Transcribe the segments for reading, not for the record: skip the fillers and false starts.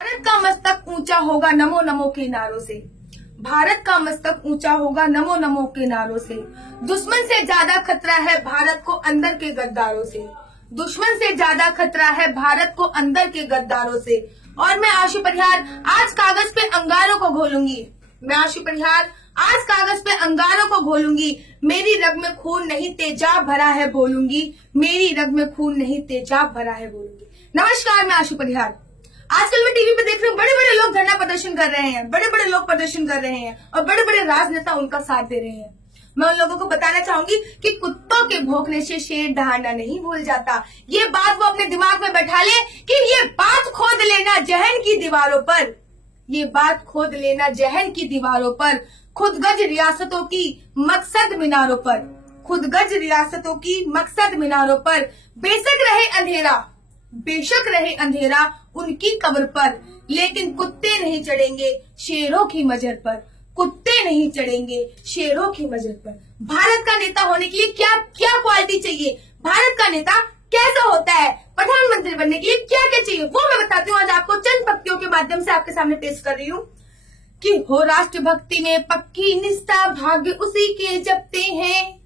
भारत का मस्तक ऊंचा होगा नमो नमो के नारों से। भारत का मस्तक ऊंचा होगा नमो नमो के नारों से। दुश्मन से ज्यादा खतरा है भारत को अंदर के गद्दारों से। दुश्मन से ज्यादा खतरा है भारत को अंदर के गद्दारों से। और मैं आशु परिहार आज कागज पे अंगारों को घोलूंगी। मैं आशु परिहार आज कागज पे अंगारों को घोलूंगी। मेरी रग में खून नहीं तेजाब भरा है बोलूंगी। मेरी रग में खून नहीं तेजाब भरा है बोलूंगी। नमस्कार, मैं आशु परिहार। आजकल मैं टीवी पे देख रही हूँ, बड़े बड़े लोग धरना प्रदर्शन कर रहे हैं, बड़े बड़े लोग प्रदर्शन कर रहे हैं और बड़े बड़े राजनेता उनका साथ दे रहे हैं। मैं उन लोगों को बताना चाहूंगी कि कुत्तों के भौंकने से शेर दहाड़ना नहीं भूल जाता। ये बात वो अपने दिमाग में बैठा ले कि ये बात खोद लेना जहन की दीवारों पर। ये बात खोद लेना जहन की दीवारों पर। खुदगर्ज रियासतों की मकसद मीनारों पर। खुदगर्ज रियासतों की मकसद मीनारों पर। बेशक रहे अंधेरा उनकी कब्र पर, लेकिन कुत्ते नहीं चढ़ेंगे शेरों की मजर पर। कुत्ते नहीं चढ़ेंगे शेरों की मजर पर। भारत का नेता होने के लिए क्या क्या क्वालिटी चाहिए? भारत का नेता कैसा होता है? प्रधानमंत्री बनने के लिए क्या क्या चाहिए वो मैं बताती हूँ। आज आपको चंद पंक्तियों के माध्यम से आपके सामने पेश कर रही हूँ कि हो राष्ट्रभक्ति में पक्की निष्ठा भाग्य उसी के जगते हैं।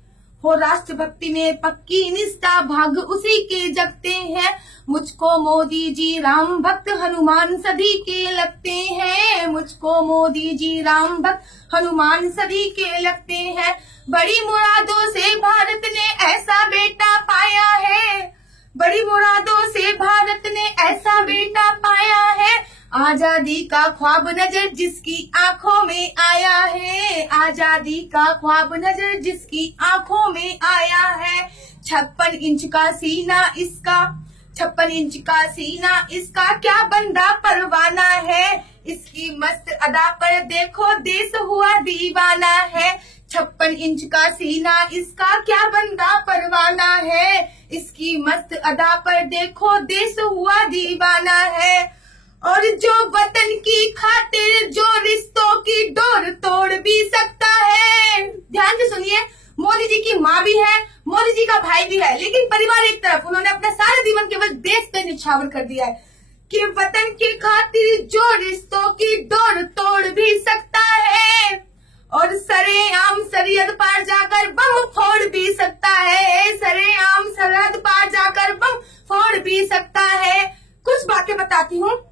हो राष्ट्रभक्ति में पक्की निष्ठा भाग्य उसी के जगते हैं। मुझको मोदी जी राम भक्त हनुमान सभी के लगते हैं। मुझको मोदी जी राम भक्त हनुमान सभी के लगते हैं। बड़ी मुरादों से भारत ने ऐसा बेटा पाया है। बड़ी मुरादों से भारत ने ऐसा बेटा पाया है। आजादी का ख्वाब नजर जिसकी आंखों में आया है। आजादी का ख्वाब नजर जिसकी आंखों में आया है। 56 इंच का सीना इसका, 56 इंच का सीना इसका क्या बंदा परवाना है। इसकी मस्त अदा पर देखो देश हुआ दीवाना है। 56 इंच का सीना इसका क्या बंदा परवाना है। इसकी मस्त अदा पर देखो देश हुआ दीवाना है। और जो वतन की खातिर जो रिश्तों की डोर तोड़ भी सकता है। ध्यान से सुनिए, मोदी जी की माँ भी है, मोदी जी का भाई भी है, लेकिन परिवार एक तरफ। उन्होंने अपना सारा जीवन केवल देश पे निछावर कर दिया है कि वतन की खातिर जो रिश्तों की डोर तोड़ भी सकता है। और सरेआम सरहद पार जाकर बम फोड़ भी सकता है। सरेआम सरहद पार जाकर बम फोड़ भी सकता है। कुछ बातें बताती हूँ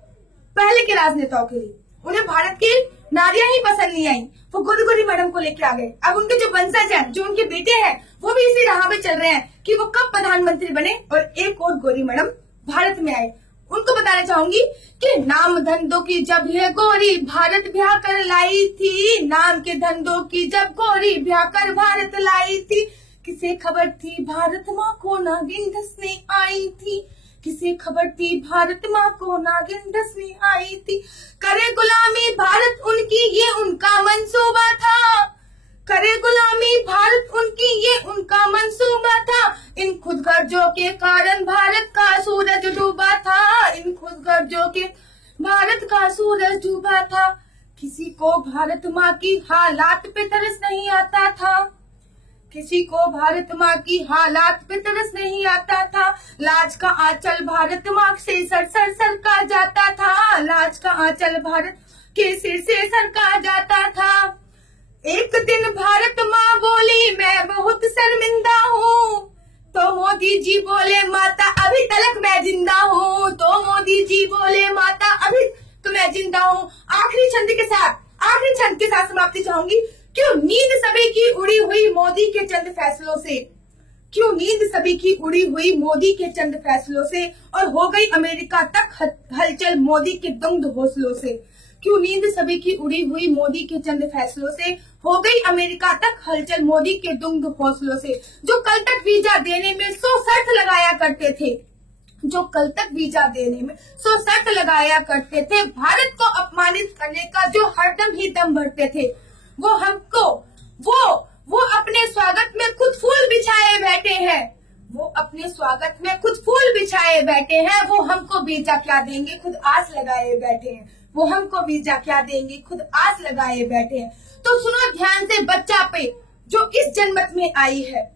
पहले के राजनेताओं के लिए। उन्हें भारत की नारियां ही पसंद नहीं आई, वो गोरी मैडम को लेके आ गए। अब उनके जो वंशज हैं, जो उनके बेटे हैं, वो भी इसी राह पे चल रहे हैं कि वो कब प्रधानमंत्री बने और एक और गोरी मैडम भारत में आए। उनको बताना चाहूंगी कि नाम धंधों की जब ये गोरी भारत ब्याह कर लाई थी। नाम के धंधों की जब गोरी ब्याह कर भारत लाई थी। किसे खबर थी भारत माँ को नागिन डसने आई थी। किसे खबर थी भारत माँ को नागिन डसने आई थी। करे गुलामी भारत उनकी ये उनका मंसूबा था। करे गुलामी भारत उनकी ये उनका मंसूबा था। इन खुदगर्जों के कारण भारत का सूरज डूबा था। इन खुदगर्जों के भारत का सूरज डूबा था। किसी को भारत माँ की हालात पे तरस नहीं आता था। किसी को भारत माँ की हालात पे तरस नहीं आता था। लाज का आंचल भारत माँ से सर का जाता था। लाज का आंचल भारत के सिर से सरका जाता था। एक दिन भारत माँ बोली मैं बहुत शर्मिंदा हूँ। तो मोदी जी बोले माता अभी तलक मैं जिंदा हूँ। तो मोदी जी बोले माता अभी तो मैं जिंदा हूँ। आखिरी छंद के साथ समाप्ति चाहूंगी। क्यों नींद सभी की उड़ी हुई मोदी के चंद फैसलों से। क्यों नींद सभी की उड़ी हुई मोदी के चंद फैसलों से। और हो गई अमेरिका तक हलचल मोदी के दुग्ध हौसलों से। क्यों नींद सभी की उड़ी हुई मोदी के चंद फैसलों से। हो गई अमेरिका तक हलचल मोदी के दुग्ध हौसलों से। जो कल तक वीजा देने में 100 शर्त लगाया करते थे। जो कल तक वीजा देने में 100 शर्त लगाया करते थे। भारत को अपमानित करने का जो हरदम ही दम भरते थे। वो हमको वो अपने स्वागत में खुद फूल बिछाए बैठे हैं। वो अपने स्वागत में खुद फूल बिछाए बैठे हैं। वो हमको वीजा क्या देंगे खुद आस लगाए बैठे हैं। वो हमको वीजा क्या देंगे खुद आस लगाए बैठे हैं। तो सुनो ध्यान से बच्चा पे जो इस जनमत में आई है।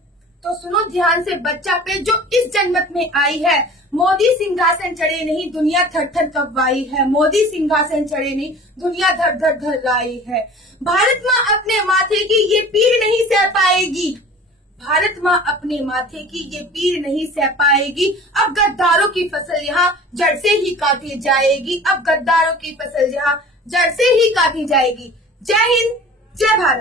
तो सुनो ध्यान से बच्चा पे जो इस जनमत में आई है। मोदी सिंहासन चढ़े नहीं दुनिया थर थर कपवाई है, मोदी सिंहासन चढ़े नहीं दुनिया धर धर घबराई है। भारत माँ अपने माथे की ये पीर नहीं सह पाएगी, भारत माँ अपने माथे की ये पीर नहीं सह पाएगी। अब गद्दारों की फसल यहाँ जड़ से ही काटी जाएगी, अब गद्दारों की फसल यहाँ जड़ से ही काटी जाएगी। जय हिंद, जय भारत।